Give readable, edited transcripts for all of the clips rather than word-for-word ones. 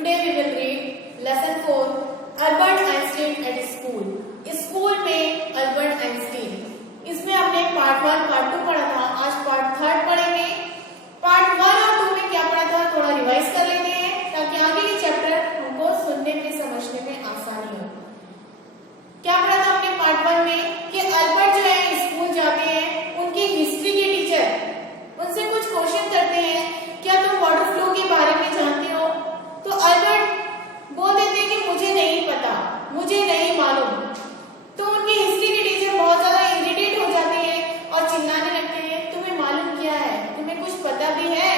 Today we will read lesson 4 Albert Einstein at school. School में Albert Einstein. इसमें हमने part 1 part 2 पढ़ा था. आज पार्ट 3 पढ़ेंगे. पार्ट 1 और 2 में क्या पढ़ा था थोड़ा रिवाइज कर लेते हैं ताकि आगे के चैप्टर हमको सुनने में समझने में आसानी हो. क्या पढ़ा था हमने पार्ट 1 में कि अल्बर्ट जो है स्कूल जाते हैं, उनकी हिस्ट्री के टीचर उनसे कुछ क्वेश्चन करते हैं, क्या तुम वाटर फ्लो के बारे में जानते हो? तो अल्बर्ट बोल देते हैं कि मुझे नहीं पता, मुझे नहीं मालूम. तो उनकी हिस्ट्री के टीचर बहुत ज्यादा इरिटेट हो जाते हैं और चिल्लाने लगते हैं, तुम्हें मालूम क्या है, तुम्हें कुछ पता भी है?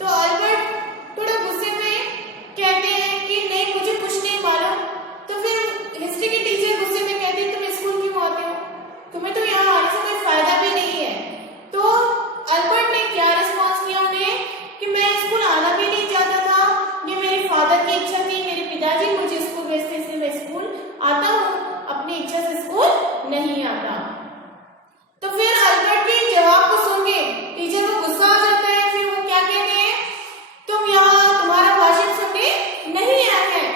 तो अल्बर्ट थोड़ा गुस्से में कहते हैं कि नहीं, मुझे कुछ नहीं मालूम. तो फिर हिस्ट्री के टीचर गुस्से में कहते हैं, तुम स्कूल क्यों आते हो? तुम्हें तो यहाँ आने से कोई फायदा भी नहीं है. तो अल्बर्ट ने क्या रिस्पॉन्स किया उन्हें कि मैं स्कूल आना भी नहीं चाहता था, ये मेरे फादर की इच्छा थी, मेरे पिताजी मुझे स्कूल भेजते इसलिए मैं स्कूल आता हूँ, अपनी इच्छा से स्कूल नहीं आता. तो फिर अल्बर्ट के जवाब को सुन के टीचर को गुस्सा आ जाता है. फिर वो क्या कहते हैं, तुम यहाँ तुम्हारा भाषण सुनने नहीं आए हैं,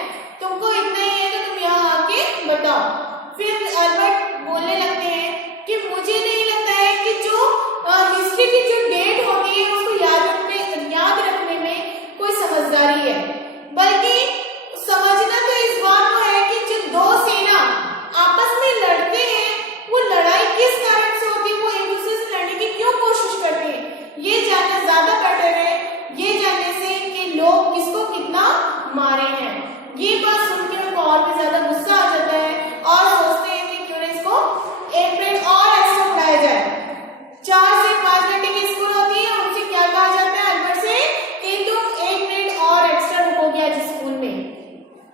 तुमको इतना ही है तो तुम यहाँ आके बताओ. फिर अल्बर्ट बोलने लगते हैं कि मुझे नहीं लगता है कि जो हिस्ट्री की जो डेट होती है उसको याद रखने में कोई समझदारी है, बल्कि समझना तो इस बात को है कि जो दो सेना आपस में लड़ते हैं वो लड़ाई किस कारण से होती है, वो एक दूसरे से लड़ने की क्यों कोशिश करते हैं, ये जानना ज्यादा बेटर है ये जानने से कि लोग किसको कितना मारे हैं. ये बात सुन के उनको और भी ज्यादा गुस्सा आ जाता है और सोचते हैं कि क्यों ना इसको एक पीरियड और एक्स्ट्रा पढ़ाया जाए. 4 से 5 घंटे की स्कूल होती है, उनसे क्या कहा जाता है अल्बर्ट से कि तुम एक पीरियड और एक्स्ट्रा रुकोगे आज स्कूल में.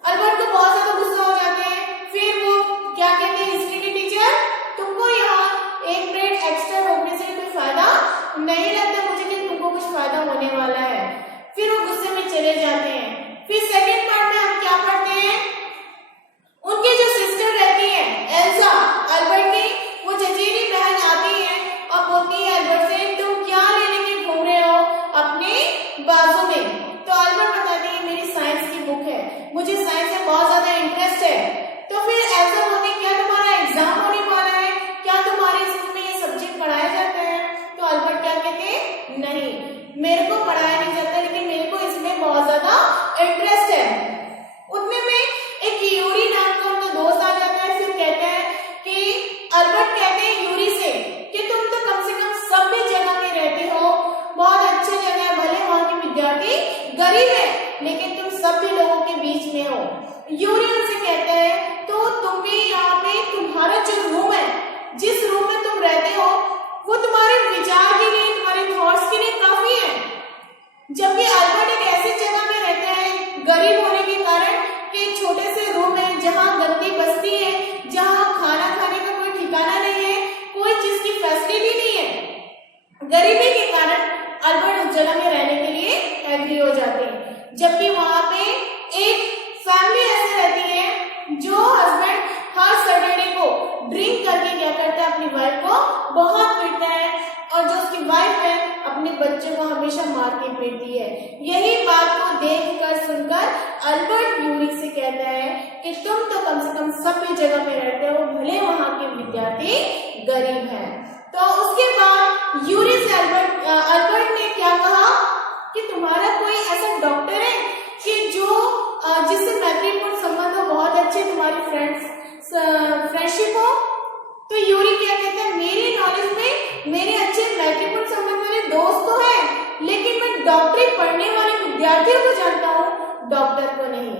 अल्बर्ट को बहुत ज्यादा गुस्सा हो जाते हैं. फिर वो क्या कहते हैं हिस्ट्री के टीचर, तुमको यहाँ एक पीरियड एक्स्ट्रा रोकने से कोई फायदा नहीं लगता मुझे कि तुमको कुछ फायदा होने वाला है. फिर वो गुस्से में चले जाते हैं. फिर सेकेंड पार्ट में हम क्या पढ़ते हैं, उनकी जो सिस्टर रहती है एल्सा, अल्बर्ट की वो चचेरी बहन आती है और बोलती है अल्बर्ट से, तुम क्या लेने के घूम रहे हो अपने बाजू में? तो अल्बर्ट बताती है मेरी साइंस की बुक है, मुझे साइंस में बहुत ज्यादा इंटरेस्ट है. तो फिर एल्सा बोलती है क्या तुम्हारा एग्जाम होने वाला है, क्या तुम्हारे स्कूल में ये सब्जेक्ट पढ़ाया जाता है? तो अल्बर्ट क्या कहते हैं, नहीं मेरे को पढ़ाया नहीं जाता, लेकिन मेरे को इसमें बहुत ज्यादा इंटरेस्ट है. उतने में एक यूरी नाम का उनका दोस्त आ जाता है. फिर कहता है कि अल्बर्ट कहते हैं यूरी से कि तुम तो कम से कम सभ्य जगह में रहते हो, बहुत अच्छी जगह है, भले वहां के विद्यार्थी गरीब है लेकिन तुम सभ्य लोगों के बीच में हो. यूरी उनसे कहता है तो तुम्हें यहाँ पे तुम्हारा जो रूम है, जिस रूम में तुम रहते हो वो तुम्हारे विचार के लिए, तुम्हारे थॉट्स के लिए काफी है. जबकि अल्बर्ट एक ऐसी जगह में रहता है गरीब होने के कारण कि एक छोटे से रूम है जहाँ गंदी बस्ती है, जहाँ खाना खाने का कोई ठिकाना नहीं है, कोई चीज की फैसिलिटी नहीं है. गरीबी के कारण अल्बर्ट उस जगह में रहने के लिए एग्री हो जाते हैं. जबकि वहां पे एक फैमिली ऐसी रहती है जो हस्बैंड हर सैटरडे को ड्रिंक करके क्या करता है, अपनी वाइफ को बहुत पीटता है और जो उसकी वाइफ है अपने बच्चे को हमेशा मार के पीटती है. यही बात को देखकर सुनकर अल्बर्ट यूरी से कहता है कि तुम तो कम से कम सभ्य जगह में रहते हो, भले वहां के विद्यार्थी गरीब हैं. तो उसके बाद यूरी से अल्बर्ट ने क्या कहा कि तुम्हारा कोई ऐसा डॉक्टर है कि जो जिससे मैत्रीपूर्ण संबंध हो, बहुत अच्छे तुम्हारी फ्रेंडशिप हो? तो यूरी क्या कहता है, मेरे नॉलेज में मेरे अच्छे मैत्रीपूर्ण संबंध वाले दोस्त तो है, लेकिन मैं डॉक्टरी पढ़ने वाले विद्यार्थियों को जानता हूँ, डॉक्टर को नहीं.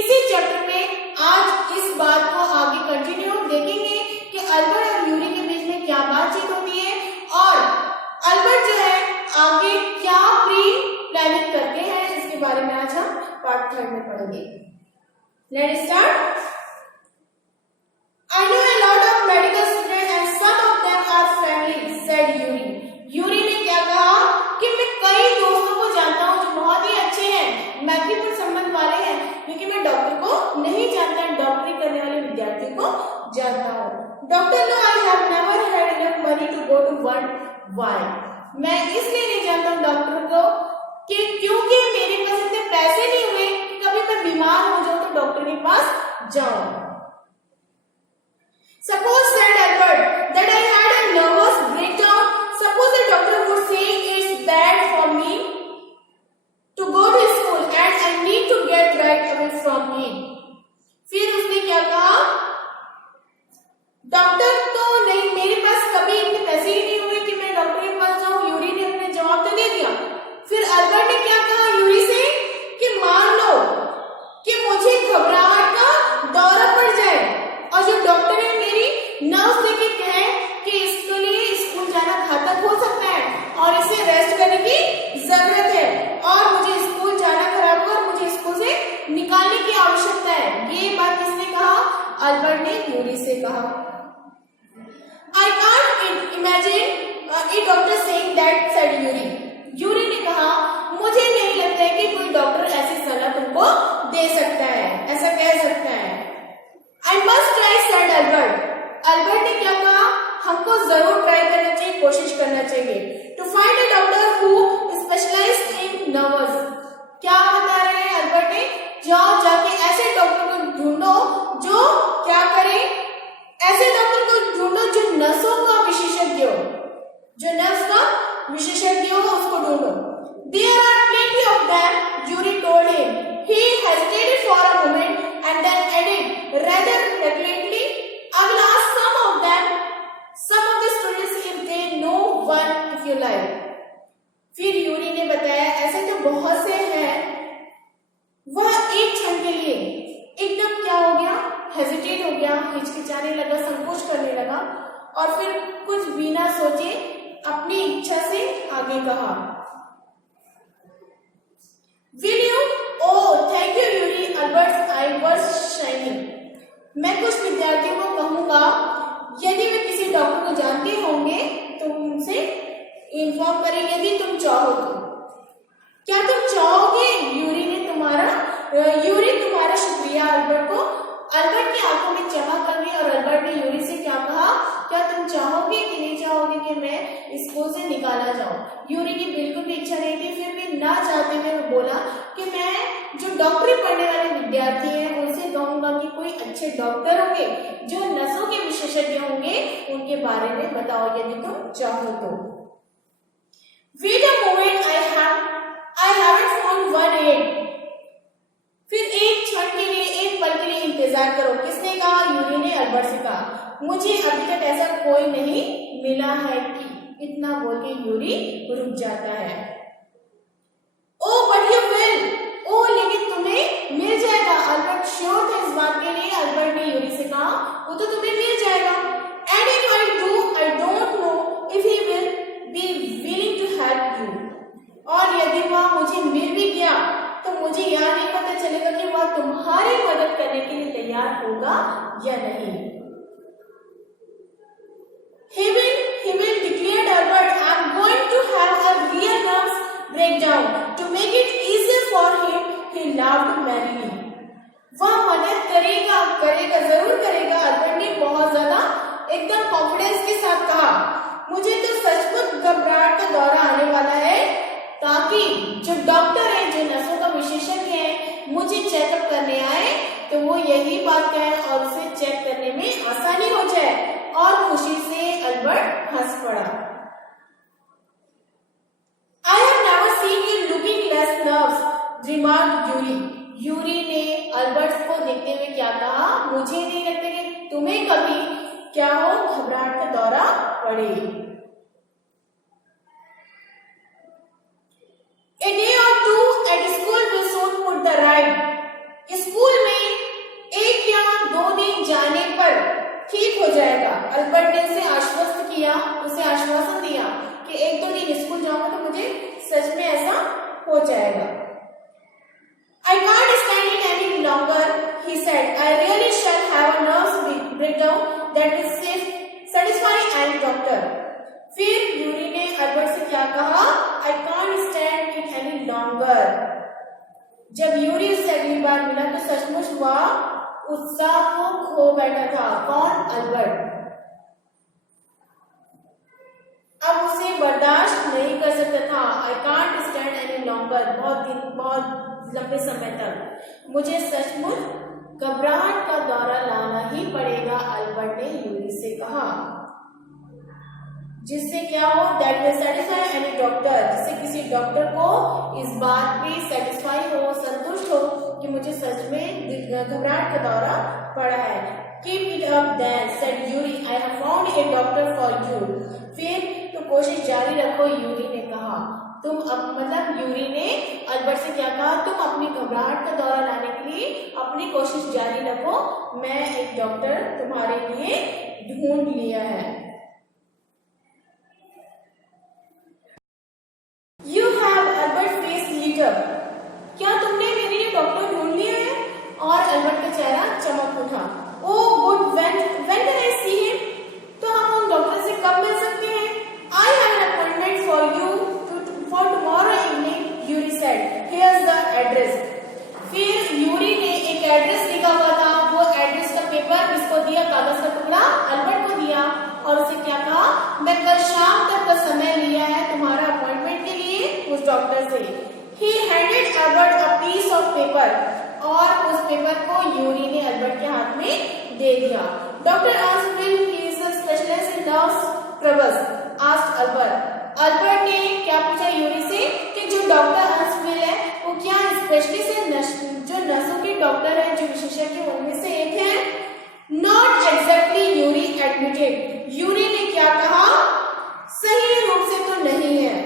इसी चैप्टर में आज इस बात को आगे कंटिन्यू देखेंगे कि अल्बर्ट और यूरी के बीच में क्या बातचीत होती है और अल्बर्ट जो है आगे क्या प्री प्लानिंग करते हैं, इसके बारे में आज हम पार्ट 3 में पढ़ेंगे. Let's start. I know a lot of medical students and some of them are family, said Yuri. Yuri ने क्या कहा कि मैं कई दोस्तों को जानता हूँ जो बहुत ही अच्छे हैं, मैत्रीपूर्ण संबंध वाले हैं, लेकिन मैं डॉक्टर को नहीं जानता, डॉक्टरी करने वाले विद्यार्थी को जानता हूँ. Doctor no I have never had enough money to go to one. Why? मैं इसलिए नहीं जानता हूँ डॉक्टर को कि क्योंकि मेरे पास इतने पैसे नहीं हुए कि कभी जाऊं। Suppose said Albert that I had a nervous breakdown. Suppose the doctor would say it's bad for me to go to school and I need to get right away from it. फिर उसने क्या कहा, doctor तो नहीं, मेरे पास कभी इतने पैसे ही नहीं हुए कि मैं डॉक्टर के पास जाऊं। यूरी ने अपने जवाब तो दे दिया। फिर अल्बर्ट ने क्या कहा यूरी से कि मान लो कि मुझे घबराहट का दौरा पड़ जाए और जो डॉक्टर है मेरी नर्व्स लेके कहे कि इसके लिए स्कूल जाना घातक हो सकता है और इसे रेस्ट करने की जरूरत है और मुझे स्कूल जाना खराब होगा और मुझे स्कूल से निकालने की आवश्यकता है। ये बात किसने कहा, अल्बर्ट ने यूरी से कहा। I can't imagine a doctor saying that, said Yuri. Yuri ने कहा मुझे नहीं लगता है कि कोई डॉक्टर ऐसी सलाह तुमको दे सकता है, ऐसा कह सकता है। I must try, said Albert. Albert ने क्या कहा, हमको जरूर ट्राई करना चाहिए, कोशिश करना चाहिए। To find a doctor who specializes in nerves। क्या बता रहे हैं अल्बर्ट ने, जाओ जाके ऐसे डॉक्टर को ढूंढो जो क्या करे, ऐसे डॉक्टर को ढूंढो जो नसों का विशेषज्ञ हो, जो नर्व्स का विशेषज्ञ हो, उसको ढूंढो। There are plenty of them, Yuri told him. He hesitated for a moment and then added rather reluctantly, I will ask some of the students if they know one, if you like. फिर Yuri ने बताया ऐसे तो बहुत से हैं। वह एक क्षण के लिए एकदम क्या हो गया, हेजिटेट हो गया, हिचकिचाने लगा, संकोच करने लगा और फिर कुछ बिना सोचे अपनी इच्छा से आगे कहा, Will you? Oh, thank you, Yuri. Albert's eye was shining. मैं कुछ विद्यार्थियों को कहूंगा, यदि वे किसी डॉक्टर को जानते होंगे तो उनसे इन्फॉर्म करें यदि तुम चाहो तो। क्या तुम चाहोगे? यूरी तुम्हारा शुक्रिया अल्बर्ट को। अल्बर्ट की आंखों में चमक आ गई और अल्बर्ट ने यूरी से क्या कहा, क्या तुम चाहोगे कि नहीं चाहोगे कि मैं स्कूल से निकाला जाऊं? यूरी की बिल्कुल भी इच्छा नहीं थी, फिर भी ना चाहते हुए वो बोला कि मैं जो डॉक्टरी पढ़ने वाले विद्यार्थी हैं उनसे कहूंगा कि कोई अच्छे डॉक्टर होंगे जो नसों के विशेषज्ञ होंगे, उनके बारे में बताओ यदि तुम चाहो तो। Wait a moment, I haven't found one yet. फिर एक क्षण के लिए, एक पल के लिए इंतजार करो। किसने कहा? यूरी ने अल्बर्ट से कहा, मुझे अभी तक ऐसा कोई नहीं मिला है कि। इतना बोल के यूरी रुक जाता है। ओ बट यू विल, ओ लेकिन तुम्हें मिल जाएगा। अल्बर्ट श्योर था इस बात के लिए। अल्बर्ट ने यूरी से कहा, वो तो तुम्हें मिल जाएगा। And if I do, I don't know if he will be willing to help you. और यदि वह मुझे मिल भी गया तो मुझे यह नहीं पता चलेगा कि वह तुम्हारी मदद करने के लिए तैयार होगा या नहीं। He will declared Albert, I am going to have a real nervous breakdown to make it easier for him. He laughed merrily. वह मदद करेगा, जरूर करेगा। अल्बर्ट ने बहुत ज्यादा एकदम कॉन्फिडेंस के साथ कहा, मुझे तो सचमुच घबराहट का दौरा आने वाला है ताकि जो डॉक्टर है, जो नसों का विशेषज्ञ है, मुझे चेकअप करने आए तो वो यही बात कहे और उसे चेक करने में आसानी हो जाए। और खुशी से अल्बर्ट हंस पड़ा। I have never seen you looking less nervous, remarked Yuri. Yuri ने अल्बर्ट को देखते हुए क्या कहा, मुझे नहीं लगता कि तुम्हें कभी क्या हो, घबराहट का दौरा पड़े। A day or two at school will soon put the right. School में एक या 2 दिन जाने पर ठीक हो जाएगा। अल्बर्ट ने उसे आश्वासन दिया कि 1-2 दिन स्कूल जाऊंगा तो मुझे सच में ऐसा हो जाएगा। I can't stand it any longer, he said. I really shall have a nervous breakdown that will satisfy any doctor. फिर यूरी ने अल्बर्ट से क्या कहा, I can't stand it any longer. जब यूरी उससे अगली बार मिला तो सचमुच वह उत्साह को खो बैठा था। कौन? अल्बर्ट। अब उसे बर्दाश्त नहीं कर सकता था। I can't stand any longer, बहुत लंबे समय तक मुझे सचमुच घबराहट का दौरा लाना ही पड़ेगा, अल्बर्ट ने यूरी से कहा। जिससे क्या हो, that will satisfy any doctor, जिससे किसी डॉक्टर को इस बात पे सेटिस्फाई हो, संतुष्ट हो कि मुझे सच में घबराहट का दौरा पड़ा है। Keep it up then, said Yuri. I have found a doctor for you. फिर तो कोशिश जारी रखो, यूरी ने कहा। तुम मतलब यूरी ने अल्बर्ट से क्या कहा, तुम अपनी घबराहट का दौरा लाने के लिए अपनी कोशिश जारी रखो, मैं एक डॉक्टर तुम्हारे लिए ढूंढ लिया है। You have Albert face lit up. क्या तुमने मेरे लिए डॉक्टर ढूंढ लिया है? और अल्बर्ट का चेहरा चमक उठा। Oh good, when can I see him? तो हम उन डॉक्टर से कब मिल सकते हैं? I have an appointment for you for tomorrow evening, Yuri said. Here's the address. फिर यूरी ने एक एड्रेस लिखा हुआ था, वो एड्रेस का पेपर किसको दिया, कागज का टुकड़ा अल्बर्ट को दिया और उसे क्या कहा, मैं कल शाम तक का समय लिया है तुम्हारा अपॉइंटमेंट के लिए उस डॉक्टर से। He handed Albert a piece of paper. और उस पेपर को यूरी ने अल्बर्ट के हाथ में दे दिया। डॉक्टर आस्विल, he is a specialist in nerves troubles, asked Albert. Albert ने क्या पूछा यूरी से कि जो डॉक्टर आस्विल है वो क्या स्पेशलिस्ट है, जो नसों के डॉक्टर है, जो विशेषज्ञ उनमें से एक है? Not exactly, Yuri admitted. Yuri ने क्या कहा, सही रूप से तो नहीं है।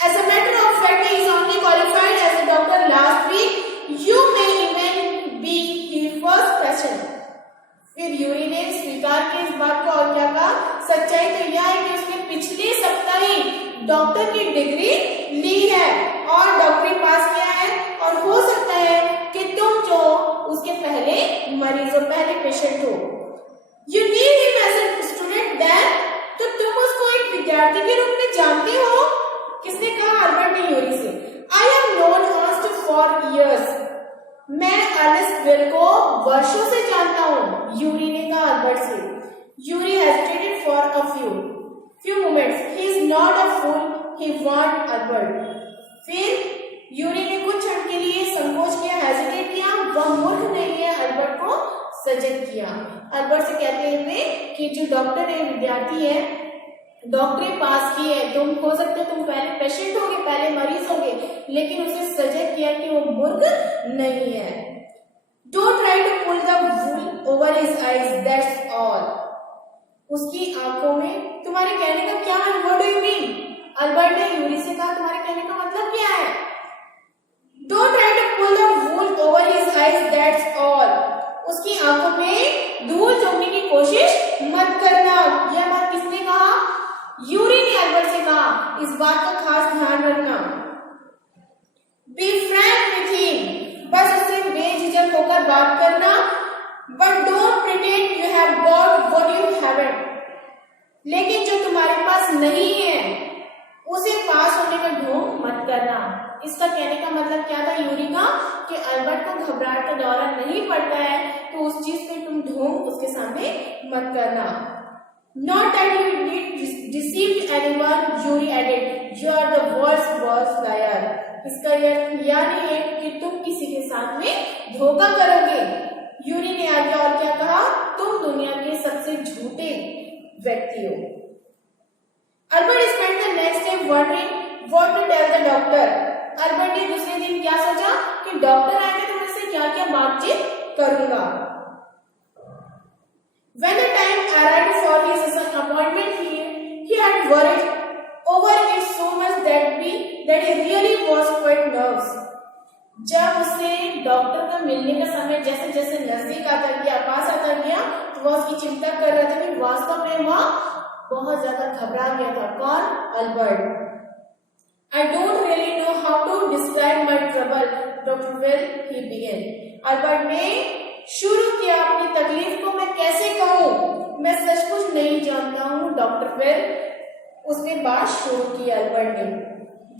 As a matter of fact, he is only qualified as a doctor last week. You may even be his first patient. फिर यूरी ने स्वीकार की इस बात को और क्या कहा, सच्चाई तो यह है कि उसने पिछले सप्ताह ही डॉक्टर की डिग्री ली है और डॉक्टरी पास किया है, और हो सकता है कि तुम जो उसके पहले मरीज हो, पहले पेशेंट हो। You knew him as a student then? तो तुम उसको एक विद्यार्थी के रूप में जानते हो? किसने कहा, अल्बर्ट ने यूरी से। I have known Ernst for years. मैं अर्नेस्ट वेल को वर्षों से जानता हूँ, यूरी ने कहा अल्बर्ट से। Yuri hesitated for a few moments. He is not a fool. He warned Albert. फिर यूरी ने कुछ क्षण के लिए संकोच किया, हेजिटेट किया, वह मूर्ख नहीं है, अल्बर्ट को सजग किया। अल्बर्ट से कहते हुए कि जो डॉक्टर है, विद्यार्थी है, डॉक्टरी पास की है, तुम हो सकते तुम पहले पेशेंट होगे, पहले मरीज होगे, लेकिन उसे सजग किया कि वो मूर्ख नहीं है। Don't try to pull the wool over his eyes, that's all. उसकी आंखों में, तुम्हारे कहने का क्या है, what do you mean? Albert ने यूरी से कहा, तुम्हारे कहने का मतलब क्या है? Don't try to pull the wool over his eyes, that's all. उसकी आंखों में धूल झोंकने की कोशिश मत करना। यह बात किसने कहा, यूरी ने अल्बर्ट से कहा, इस बात का खास ध्यान रखना। Be frank with him, बस उससे बेझिझक होकर बात करना, but don't pretend you have got what you haven't. लेकिन जो तुम्हारे पास नहीं है उसे पास होने का ढोंग मत करना। इसका कहने का मतलब क्या था यूरी का, कि अल्बर्ट को घबराहट का दौरा नहीं पड़ता है तो उस चीज पे तुम ढोंग उसके सामने मत करना। Not that you deceived anyone, Yuri added. You are the worst liar. इसका यह नहीं है कि तुम किसी के साथ में धोखा करोगे। यूरी ने आगे और क्या कहा, तुम दुनिया के सबसे झूठे व्यक्ति हो। Albert spent the next day wondering what to tell the doctor. Albert ने दूसरे दिन क्या सोचा कि डॉक्टर आएंगे तो मुझसे क्या क्या बातचीत करूंगा। When the time arrived for his appointment, he had worried over it so much that he really was quite nervous. जब उसे डॉक्टर का मिलने का समय जैसे जैसे नजदीक आता गया, पास आता गया, तो वह उसकी चिंता कर रहा था कि वास्तव में वह बहुत ज्यादा घबरा गया था। कौन, Albert. I don't really know how to describe my trouble, Dr. Will, he began. Albert ने शुरू किया अपनी तकलीफ को, मैं कैसे कहूँ, मैं सचमुच नहीं जानता हूँ, डॉक्टर वेल। उसने बात शुरू की अल्बर्ट ने।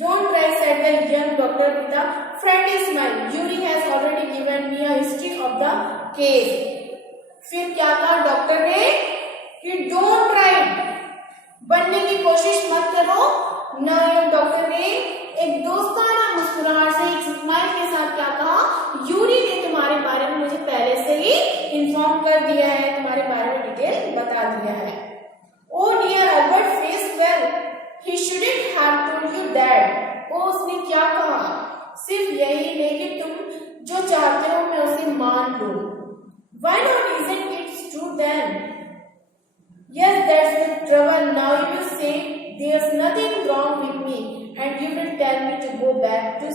Don't try, said the young doctor with a friendly smile. Yuri has already given me a history of the case. फिर क्या कहा डॉक्टर ने कि डोंट ट्राई, बनने की कोशिश मत करो। ना डॉक्टर ने एक दोस्ताना मुस्कुराहट से, एक स्माइल के साथ क्या कहा, यूरी ने तुम्हारे बारे में मुझे पहले दिया है। Oh dear Albert face well, he shouldn't have told you that. Oh उसने क्या कहा, सिर्फ यही नहीं कि तुम जो चाहते हो मैं उसे मान लूं। Why not? Isn't it true then? Yes, that's the trouble. Now you will say there's nothing wrong with me and you will tell me to go back to